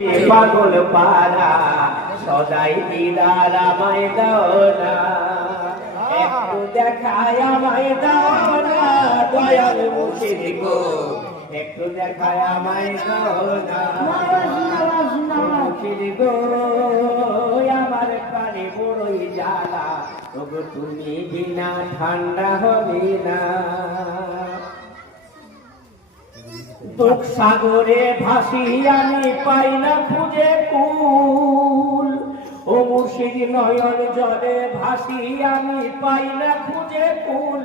পাগল পারা সদাই দিদার আমায় দাও না, একটু দেখায় আমায় দাও না, দয়াল মুর্শিদ গো একটু দেখায় আমায় দাও না, মুর্শিদ গো আমার প্রাণে বড়ই জ্বালা, তবু তুমি বিনা ঠান্ডা হবে না। দুঃখ সাগরে ভাসি আমি পাই না খুঁজে কুল, ও মুর্শিদ নয়ন জলে ভাসি আমি পাই না খুঁজে কুল,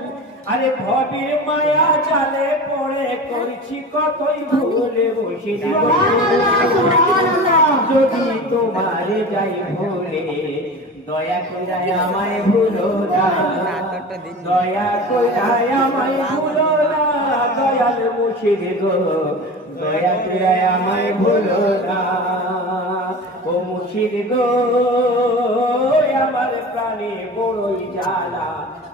আরে ভবের মায়া জালে পড়ে করছি কতই ভুল, মুর্শিদ যদি তোমারে যাই ভুলে দয়া করে আমায় ভুলো না, দয়া করে আমায় ভুলো না, দয়াল মুর্শিদ গো দয়া করে আমায় ভুলো না, ও মুর্শিদ গো আমার প্রাণে বড়ই জ্বালা,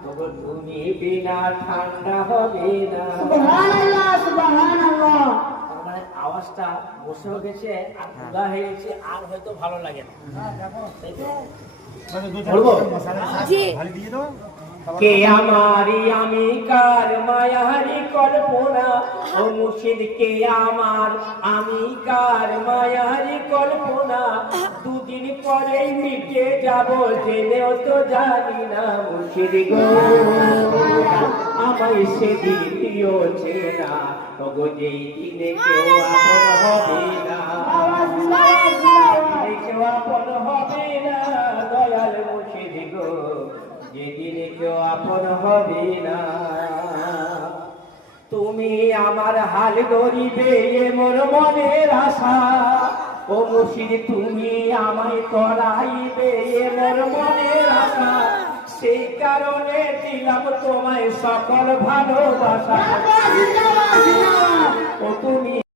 তবু তুমি বিনা ঠান্ডা হবে না। সুবহানাল্লাহ সুবহানাল্লাহ। আমার আওয়াজটা বসে গেছে আর খোলা হয়ে গেছে, আর হয়তো ভালো লাগে না। বলবো কে আমারি আমি কার মায়ারি কল্পনা, ও মুর্শিদ কে আমার আমি কার মায়ারি কল্পনা, দুদিন পরেই মিটে যাব জেনেও তো জানি না, মুর্শিদ গো আমায় সেদিন দিও চেনা, তবু যেই দিনে কেউ আপন হবে না, কেউ আপন হবে না, দয়াল মুর্শিদ গো যেদিনে কেউ আপন হবে না। তুমি আমার হাল ধরিবে মোর মনের আশা, ও মুর্শিদ তুমি আমায় করাইবে মোর মনের আশা, সেই কারণে দিলাম তোমায় সকল ভালোবাসা, ও তুমি